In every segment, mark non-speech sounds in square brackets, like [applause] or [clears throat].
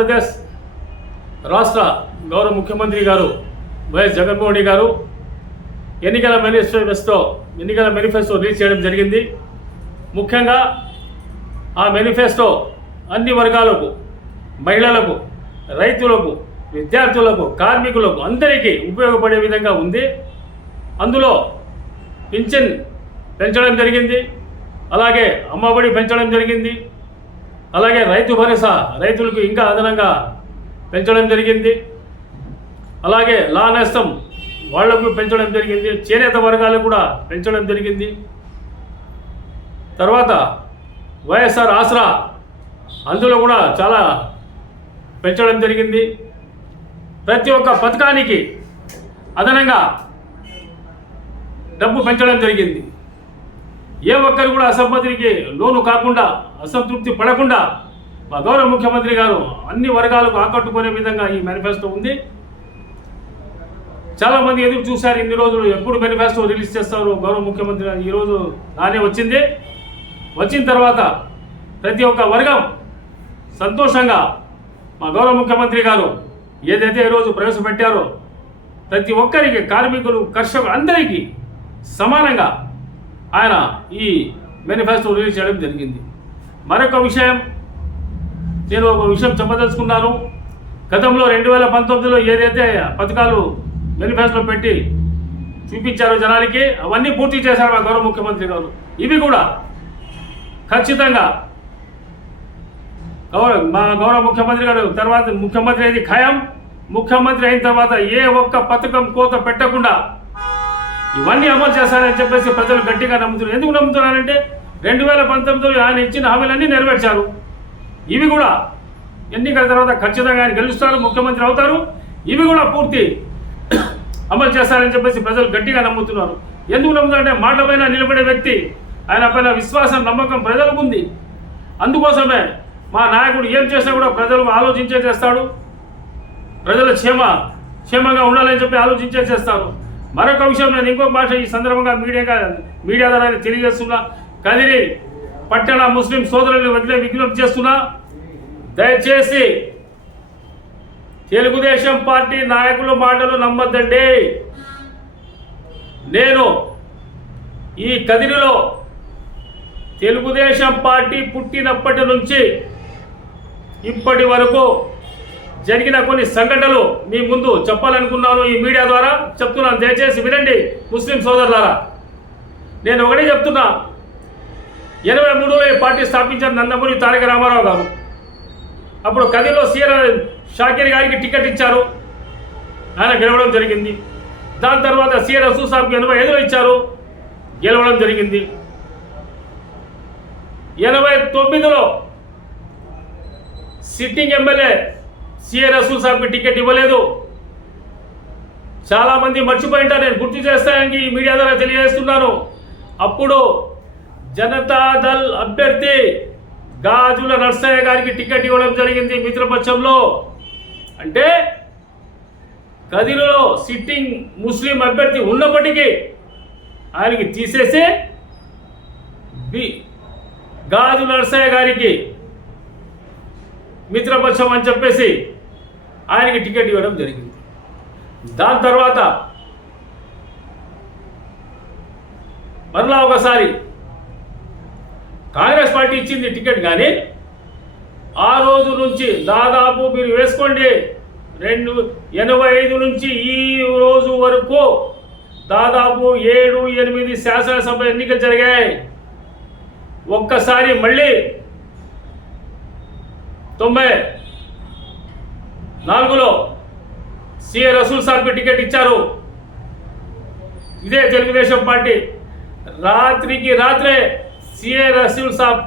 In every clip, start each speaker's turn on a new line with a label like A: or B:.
A: ఆంధ్రప్రదేశ్ రాష్ట్ర గౌరవ ముఖ్యమంత్రి గారు వైఎస్ జగన్మోహన్ రెడ్డి గారు ఎన్నికల మేనిఫెస్టో ఎన్నికల మేనిఫెస్టో రిలీజ్ చేయడం జరిగింది. ముఖ్యంగా ఆ మేనిఫెస్టో అన్ని వర్గాలకు మహిళలకు రైతులకు విద్యార్థులకు కార్మికులకు అందరికీ ఉపయోగపడే విధంగా ఉంది. అందులో పింఛన్ పెంచడం జరిగింది. అలాగే అమ్మఒడి పెంచడం జరిగింది. అలాగే రైతు భరోసా రైతులకు ఇంకా అదనంగా పెంచడం జరిగింది. అలాగే లా నేస్తం వాళ్ళకు పెంచడం జరిగింది. చేనేత వర్గాలకు కూడా పెంచడం జరిగింది. తర్వాత వైఎస్ఆర్ ఆసరా అందులో కూడా చాలా పెంచడం జరిగింది. ప్రతి ఒక్క పథకానికి అదనంగా డబ్బు పెంచడం జరిగింది. ఏ ఒక్కరు కూడా అసమ్మతికి లోను కాకుండా అసంతృప్తి పడకుండా మా గౌరవ ముఖ్యమంత్రి గారు అన్ని వర్గాలకు ఆకట్టుకునే విధంగా ఈ మేనిఫెస్టో ఉంది. చాలామంది ఎదురు చూశారు ఇన్ని రోజులు ఎప్పుడు మేనిఫెస్టో రిలీజ్ చేస్తారు గౌరవ ముఖ్యమంత్రి గారు. ఈరోజు నానే వచ్చింది. వచ్చిన తర్వాత ప్రతి ఒక్క వర్గం సంతోషంగా మా గౌరవ ముఖ్యమంత్రి గారు ఏదైతే ఈరోజు ప్రవేశపెట్టారో ప్రతి ఒక్కరికి కార్మికులు కర్షకులు అందరికీ సమానంగా ఆయన ఈ మేనిఫెస్టో రిలీజ్ చేయడం జరిగింది. మరొక విషయం నేను ఒక విషయం చెప్పదలుచుకున్నాను. గతంలో రెండు వేల పంతొమ్మిదిలో ఏదైతే పథకాలు మేనిఫెస్టోలో పెట్టి చూపించారో జనాలకి అవన్నీ పూర్తి చేశారు మా గౌరవ ముఖ్యమంత్రి గారు. ఇవి కూడా ఖచ్చితంగా గౌరవ మా గౌరవ ముఖ్యమంత్రి గారు తర్వాత ముఖ్యమంత్రి అయితే ఖాయం. ముఖ్యమంత్రి అయిన తర్వాత ఏ ఒక్క పథకం కోత పెట్టకుండా ఇవన్నీ అమలు చేస్తారని చెప్పేసి ప్రజలు గట్టిగా నమ్ముతున్నారు. ఎందుకు నమ్ముతున్నారంటే రెండు వేల పంతొమ్మిదిలో ఆయన ఇచ్చిన హామీలన్నీ నెరవేర్చారు. ఇవి కూడా ఎన్నికల తర్వాత ఖచ్చితంగా ఆయన గెలుస్తారు ముఖ్యమంత్రి అవుతారు. ఇవి కూడా పూర్తి అమలు చేస్తారని చెప్పేసి ప్రజలు గట్టిగా నమ్ముతున్నారు. ఎందుకు నమ్ముతారంటే మాట పైన నిలబడే వ్యక్తి ఆయన పైన విశ్వాసం నమ్మకం ప్రజలకు ఉంది. అందుకోసమే మా నాయకుడు ఏం చేసినా కూడా ప్రజలు ఆలోచించే చేస్తాడు. ప్రజల క్షేమ క్షేమంగా ఉండాలని చెప్పి ఆలోచించే చేస్తారు మరొక విషయం నేను ఇంకొక భాష ఈ సందర్భంగా మీడియా మీడియా ద్వారా తెలియజేస్తున్నా. కదిరి పట్టణ ముస్లిం సోదరులను వదిలే విజ్ఞప్తి చేస్తున్నా. దయచేసి తెలుగుదేశం పార్టీ నాయకుల మాటలు నమ్మద్దండి. నేను ఈ కదిరిలో తెలుగుదేశం పార్టీ పుట్టినప్పటి నుంచి ఇప్పటి వరకు జరిగిన కొన్ని సంఘటనలు మీ ముందు చెప్పాలనుకున్నాను ఈ మీడియా ద్వారా చెప్తున్నాను. దయచేసి వినండి ముస్లిం సోదరులారా. నేను ఒకటే చెప్తున్నా. ఎనభై మూడులో ఈ పార్టీ స్థాపించారు నందమూరి తారక రామారావు గారు అప్పుడు కదిలో సీఆర్ షాకీర్ గారికి టికెట్ ఇచ్చారు. ఆయన గెలవడం జరిగింది. దాని తర్వాత సీఆర్ రసూల్ ఎనభై ఐదులో ఇచ్చారు. గెలవడం జరిగింది. ఎనభై తొమ్మిదిలో sitting MLA C A Rasool సాబ్కి ticket ఇవ్వలేదు. చాలామంది మర్చిపోయింటారు నేను గుర్తు చేస్తానని మీడియా ద్వారా తెలియజేస్తున్నాను. అప్పుడు జనతాదళ్ అభ్యర్థి గాజుల నర్సయ్య గారికి టికెట్ ఇవ్వడం జరిగింది మిత్రపక్షంలో. అంటే కదిలో సిట్టింగ్ ముస్లిం అభ్యర్థి ఉన్నప్పటికీ ఆయనకి తీసేసి బి గాజు నర్సయ్య గారికి మిత్రపక్షం అని చెప్పేసి ఆయనకి టికెట్ ఇవ్వడం జరిగింది. దాని తర్వాత మరలా ఒకసారి కాంగ్రెస్ పార్టీ ఇచ్చింది టికెట్ కానీ ఆ రోజు నుంచి దాదాపు మీరు వేసుకోండి రెండు ఎనభై ఐదు నుంచి ఈ రోజు వరకు దాదాపు ఏడు ఎనిమిది శాసనసభ ఎన్నికలు జరిగాయి. ఒక్కసారి మళ్ళీ తొంభై నాలుగులో సిఏ రసూల్ సాబ్కి టికెట్ ఇచ్చారు. ఇదే తెలుగుదేశం పార్టీ. రాత్రికి రాత్రే సిఏ రసూల్ సాబ్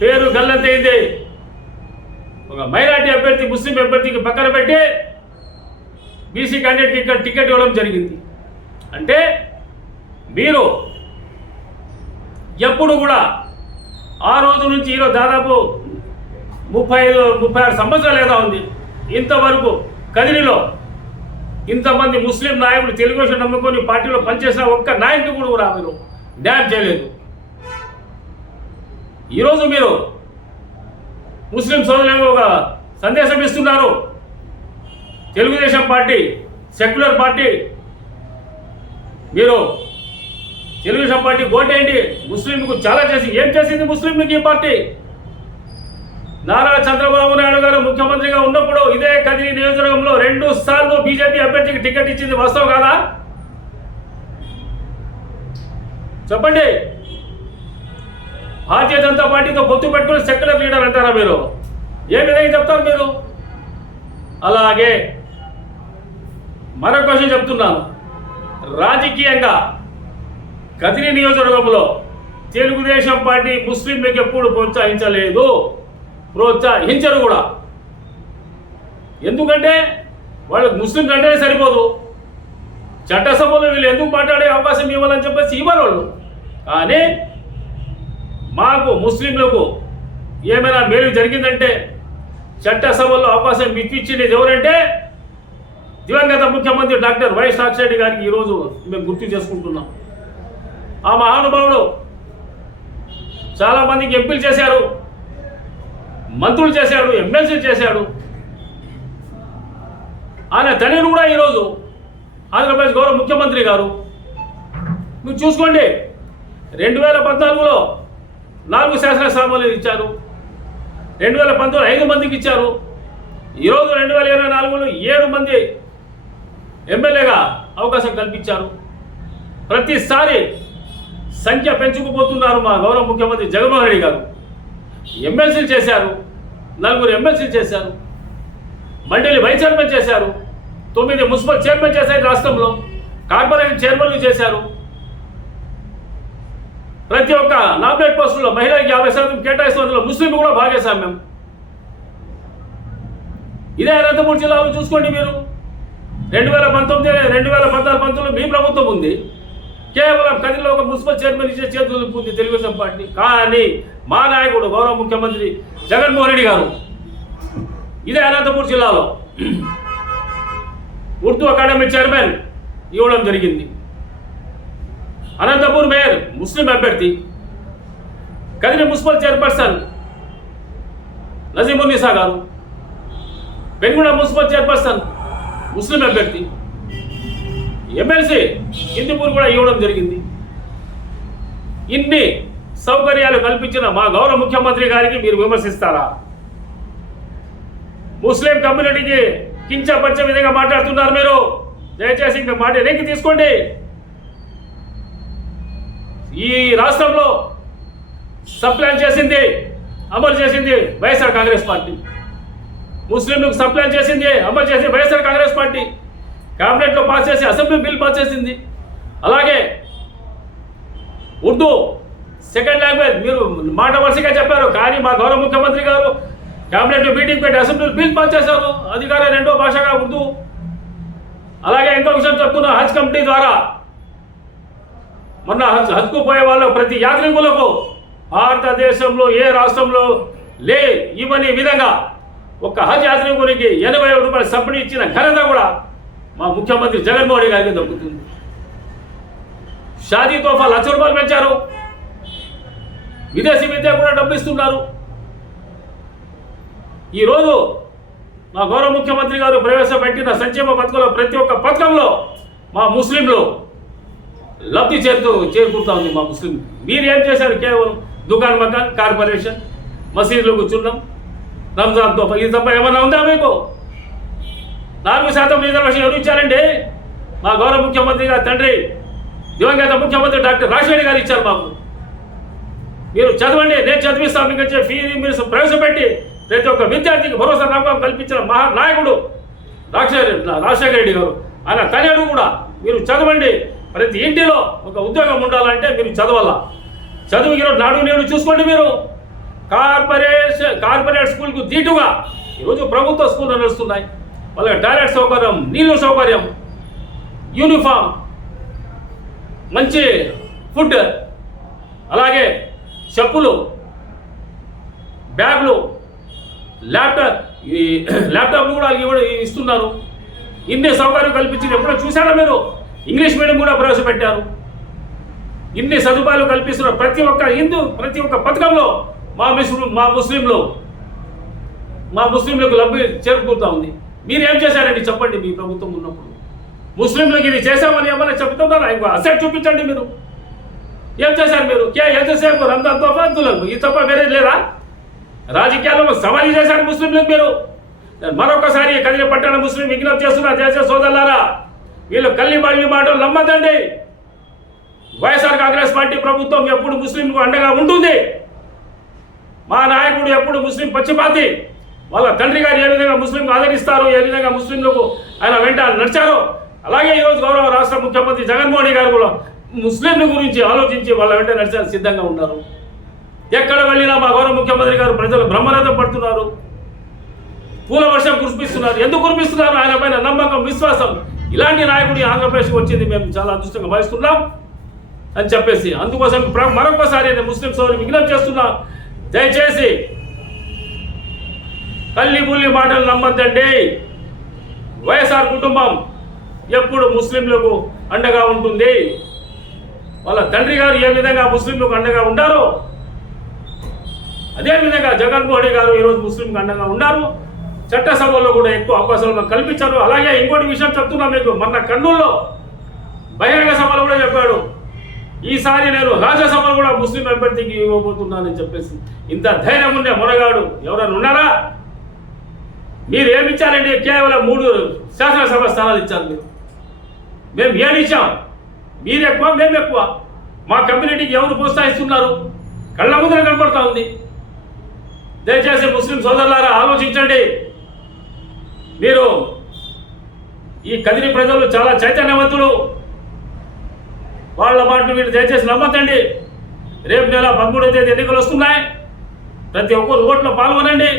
A: పేరు గల్లంతైంది ఒక మైనార్టీ అభ్యర్థి ముస్లిం అభ్యర్థికి పక్కన పెట్టి బీసీ క్యాండిడేట్కి ఇక్కడ టికెట్ ఇవ్వడం జరిగింది. అంటే మీరు ఎప్పుడు కూడా ఆ రోజు నుంచి ఈరోజు దాదాపు ముప్పై ఐదు ముప్పై ఆరు సంవత్సరాలు ఏదో ఉంది. ఇంతవరకు కదిరిలో ఇంతమంది ముస్లిం నాయకులు తెలుగుదేశం నమ్ముకొని పార్టీలో పనిచేసిన ఒక్క నాయకుడు కూడా కూడా మీరు డ్యాన్ చేయలేదు. ఈరోజు మీరు ముస్లిం సోదరులకు ఒక సందేశం ఇస్తున్నారు. తెలుగుదేశం పార్టీ సెక్యులర్ పార్టీ మీరు తెలుగుదేశం పార్టీ ఓటేయండి ముస్లింకు చాలా చేసి ఏం చేసింది ముస్లింలకు ఈ పార్టీ? నారా చంద్రబాబు నాయుడు ముఖ్యమంత్రిగా ఉన్నప్పుడు ఇదే కదిరి నియోజకవర్గంలో రెండు సార్లు బీజేపీ అభ్యర్థికి టికెట్ ఇచ్చింది వాస్తవం కాదా? చెప్పండి. భారతీయ జనతా పార్టీతో పొత్తు పెట్టుకుని సెక్యులర్ లీడర్ అంటారా మీరు? ఏ విధంగా చెప్తారు మీరు? అలాగే మరొక విషయం చెప్తున్నాను. రాజకీయంగా కదిరి నియోజకవర్గంలో తెలుగుదేశం పార్టీ ముస్లింలకు ఎప్పుడు ప్రోత్సహించలేదు. ప్రోత్సహించరు కూడా. ఎందుకంటే వాళ్ళకి ముస్లిం కంటే సరిపోదు. చట్టసభలో వీళ్ళు ఎందుకు మాట్లాడే అవకాశం ఇవ్వాలని చెప్పేసి ఇవ్వరు వాళ్ళు కానీ మాకు ముస్లింలకు ఏమైనా మేలు జరిగిందంటే చట్టసభల్లో అవకాశం ఇప్పించింది ఎవరంటే దివంగత ముఖ్యమంత్రి డాక్టర్ వైఎస్ రాజశేఖర గారికి ఈరోజు మేము గుర్తు చేసుకుంటున్నాం. ఆ మహానుభావుడు చాలామందికి ఎంపీలు చేశారు మంత్రులు చేశాడు ఎమ్మెల్సీలు చేశాడు ఆయన తండ్రిని కూడా ఈరోజు ఆంధ్రప్రదేశ్ గౌరవ ముఖ్యమంత్రి గారు. మీరు చూసుకోండి రెండు వేల పద్నాలుగులో నాలుగు శాసనసభలు ఇచ్చారు రెండు వేల పంతొమ్మిది ఐదు మందికి ఇచ్చారు ఈరోజు రెండు వేల ఇరవై నాలుగులో ఏడు మంది ఎమ్మెల్యేగా అవకాశం కల్పించారు. ప్రతిసారి సంఖ్య పెంచుకుపోతున్నారు మా గౌరవ ముఖ్యమంత్రి జగన్మోహన్ రెడ్డి గారు. ఎమ్మెల్సీలు చేశారు నలుగురు ఎమ్మెల్సీలు చేశారు. మండలి వైస్ చైర్మన్ చేశారు. తొమ్మిది మున్సిపల్ చైర్మన్ చేశారు రాష్ట్రంలో. కార్పొరేషన్ చైర్మన్లు చేశారు. ప్రతి ఒక్క నామినేట్ పోస్టుల్లో మహిళలకు యాభై శాతం కేటాయిస్తున్నందులో ముస్లిం కూడా భాగేశాం మేము ఇదే అనంతపూర్ జిల్లాలో చూసుకోండి మీరు. రెండు వేల పంతొమ్మిది రెండు వేల పద్నాలుగు పంతొమ్మిది మీ ప్రభుత్వం ఉంది. కేవలం కదిలో ఒక మున్సిపల్ చైర్మన్ ఇచ్చే చేతులు ఉంది తెలుగుదేశం పార్టీ. కానీ మా నాయకుడు గౌరవ ముఖ్యమంత్రి జగన్మోహన్ రెడ్డి గారు. ఇదే అనంతపూర్ జిల్లాలో. ఉర్దూ అకాడమీ చైర్మన్ ఇవ్వడం జరిగింది. అనంతపూర్ మేయర్ ముస్లిం అభ్యర్థి కదిరి మున్సిపల్ చైర్పర్సన్ నజీమున్నీసా గారు పెనుగొండ మున్సిపల్ చైర్పర్సన్ ముస్లిం అభ్యర్థి ఎమ్మెల్సీ హిందూపూర్ కూడా ఇవ్వడం జరిగింది. ఇన్ని సౌకర్యాలు కల్పించిన మా గౌరవ ముఖ్యమంత్రి గారికి మీరు విమర్శిస్తారా? ముస్లిం కమ్యూనిటీకి కించపరిచే విధంగా మాట్లాడుతున్నారు మీరు. దయచేసి ఇంకా మాట వెనక్కి తీసుకోండి. ఈ రాష్ట్రంలో సప్లాన్ చేసింది అమలు చేసింది వైఎస్ఆర్ కాంగ్రెస్ పార్టీ. ముస్లింలకు సప్లాన్ చేసింది అమలు చేసింది వైఎస్ఆర్ కాంగ్రెస్ పార్టీ. క్యాబినెట్లో పాస్ చేసి అసెంబ్లీ బిల్ పాస్ చేసింది. అలాగే ఉర్దూ సెకండ్ లాంగ్వేజ్ మీరు మాట వరుసగా చెప్పారు. కానీ మా గౌరవ ముఖ్యమంత్రి గారు క్యాబినెట్ మీటింగ్ పెట్టి అసెంబ్లీ బిల్ పాస్ చేశారు. అధికార రెండో భాషగా ఉర్దూ. అలాగే ఇంకో విషయం చెప్పుకున్న హజ్ కమిటీ ద్వారా మొన్న హజ్ హజ్కు పోయే వాళ్ళు ప్రతి యాత్రికులకు భారతదేశంలో ఏ రాష్ట్రంలో లే ఇవ్వని విధంగా ఒక హజ్ యాత్రికునికి ఎనభై రూపాయలు సబ్సిడీ ఇచ్చిన ఘనత కూడా మా ముఖ్యమంత్రి జగన్మోహన్ గారికి దక్కుతుంది. షాదీ తోఫా లక్ష రూపాయలు పెంచారు. విదేశీ విద్య కూడా డబ్బు ఇస్తున్నారు ఈరోజు మా గౌరవ ముఖ్యమంత్రి గారు ప్రవేశపెట్టిన సంక్షేమ పథకంలో ప్రతి ఒక్క పథకంలో మా ముస్లింలు లబ్ధి చేరుతూ చేరుకుంటా ఉంది మా ముస్లిం. మీరు ఏం చేశారు? కేవలం దుకాణం మకాన్ కార్పొరేషన్ మసీదులో కూర్చున్నాం. రంజాన్ ఇది తప్ప ఏమన్నా ఉందా మీకు? నాలుగు శాతం రిజర్వేషన్ ఎవరు ఇచ్చారండి? మా గౌరవ ముఖ్యమంత్రి గారి తండ్రి దివంగత ముఖ్యమంత్రి డాక్టర్ రాజశేఖర్ గారు ఇచ్చారు మాకు. మీరు చదవండి నేను చదివిస్తాను మీకు వచ్చే ఫీ మీరు ప్రవేశపెట్టి ప్రతి ఒక్క విద్యార్థికి భరోసా నమ్మకం కల్పించిన మహా నాయకుడు రాజశేఖర రెడ్డి గారు. ఆయన తనయుడు కూడా మీరు చదవండి. ప్రతి ఇంటిలో ఒక ఉద్యోగం ఉండాలంటే మీరు చదవాల. చదువు ఈరోజు నాడు నేడు చూసుకోండి మీరు. కార్పొరేషన్ కార్పొరేట్ స్కూల్కు దీటుగా ఈరోజు ప్రభుత్వ స్కూల్ నడుస్తున్నాయి. వాళ్ళకి టాయిలెట్ సౌకర్యం నీళ్ళు సౌకర్యం యూనిఫామ్ మంచి ఫుడ్ అలాగే చెప్పులు బ్యాగులు ల్యాప్టాప్ ఈ [clears throat] ల్యాప్టాప్ కూడా ఇవ్వడం ఇస్తున్నారు? ఇన్ని సౌకర్యం కల్పించింది ఎప్పుడో చూసారా మీరు? ఇంగ్లీష్ మీడియం కూడా ప్రవేశపెట్టారు. ఇన్ని సదుపాయాలు కల్పిస్తున్నారు ప్రతి ఒక్క హిందూ ప్రతి ఒక్క పథకంలో మా ముస్లిం మా ముస్లింలు మా ముస్లింలకు లబ్ధి చేరుకుంటా ఉంది. మీరు ఏం చేశారండి? చెప్పండి మీ ప్రభుత్వం ఉన్నప్పుడు. ముస్లింలకు ఇది చేశామని ఏమైనా చెప్తున్నారా ఇంకో అసెట్ చూపించండి మీరు. ఏం చేశారు మీరు? కే ఎంతసేపు? రంజాన్ తోఫా ఈ తప్ప వేరే లేదా? రాజకీయాల్లో సవాలు చేశారు ముస్లింలకు మీరు. మరొకసారి కదిరి పట్టణ ముస్లిం విజ్ఞప్తి చేస్తున్నా దేశ సోదరులారా. వీళ్ళు కల్లి మళ్ళీ మాటలు నమ్మదండి వైఎస్ఆర్ కాంగ్రెస్ పార్టీ ప్రభుత్వం ఎప్పుడు ముస్లింకు అండగా ఉంటుంది? మా నాయకుడు ఎప్పుడు ముస్లిం పచ్చిపాతి వాళ్ళ తండ్రి గారు ఏ విధంగా ముస్లింకు ఆదరిస్తారో ఏ విధంగా ముస్లింలకు ఆయన వెంట నడిచారో? అలాగే ఈరోజు గౌరవ రాష్ట్ర ముఖ్యమంత్రి జగన్మోహన్ గారు కూడా ముస్లింల గురించి ఆలోచించి వాళ్ళ వెంట నడిచారు సిద్ధంగా ఉన్నారు. ఎక్కడ వెళ్ళినా మా గౌరవ ముఖ్యమంత్రి గారు ప్రజలు బ్రహ్మరథం పడుతున్నారు. పూల వర్షం కురిపిస్తున్నారు. ఎందుకు కురిపిస్తున్నారు? ఆయన పైన నమ్మకం విశ్వాసం. ఇలాంటి నాయకుడి ఆంధ్రప్రదేశ్కి వచ్చింది మేము చాలా అదృష్టంగా భావిస్తున్నాం అని చెప్పేసి. అందుకోసం మరొకసారి ముస్లిం సోదరు విజ్ఞప్తి చేస్తున్నా. దయచేసి కల్లి బుల్లి మాటలు నమ్మద్దండి. వైఎస్ఆర్ కుటుంబం ఎప్పుడు ముస్లింలకు అండగా ఉంటుంది. వాళ్ళ తండ్రి గారు ఏ విధంగా ముస్లింలకు అండగా ఉంటారో అదేవిధంగా జగన్ మోహన్ గారు ఈరోజు ముస్లింకి అండగా ఉన్నారు. చట్టసభలో కూడా ఎక్కువ అవకాశాలు కల్పించారు. అలాగే ఇంకోటి విషయం చెప్తున్నా మీకు. మొన్న కర్నూలులో బహిరంగ సభలో కూడా చెప్పాడు. ఈసారి నేను రాజ్యసభలో కూడా ముస్లిం అభ్యర్థికి ఇవ్వబోతున్నానని చెప్పేసి. ఇంత ధైర్యం ఉండే మొనగాడు ఎవరైనా ఉన్నారా? మీరు ఏమి ఇచ్చారండి? కేవలం మూడు శాసనసభ స్థానాలు ఇచ్చారు మీరు. మేము ఏమిచ్చాం మీరు ఎక్కువ మేము ఎక్కువ మా కమ్యూనిటీకి ఎవరు ప్రోత్సహిస్తున్నారు? కళ్ళ ముందర కనపడతా ఉంది. దయచేసి ముస్లిం సోదరులారా ఆలోచించండి. మీరు ఈ కదిరి ప్రజలు చాలా చైతన్యవంతులు. వాళ్ళ మాటను మీరు దయచేసి నమ్మద్దండి రేపు నెల పదమూడో తేదీ ఎన్నికలు వస్తున్నాయి. ప్రతి ఒక్కరు ఓట్లో పాల్గొనండి.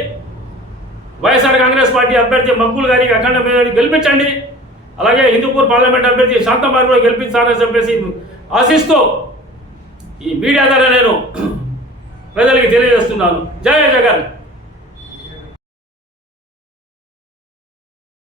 A: వైఎస్ఆర్ కాంగ్రెస్ పార్టీ అభ్యర్థి మక్కుల్ గారికి అఖండ మెజారిటీ గెలిపించండి. అలాగే హిందూపూర్ పార్లమెంట్ అభ్యర్థి శాంతమారి కూడా గెలిపించాలని చెప్పేసి ఆశిస్తూ ఈ మీడియా ద్వారా నేను ప్రజలకి తెలియజేస్తున్నాను. జయ జగన్.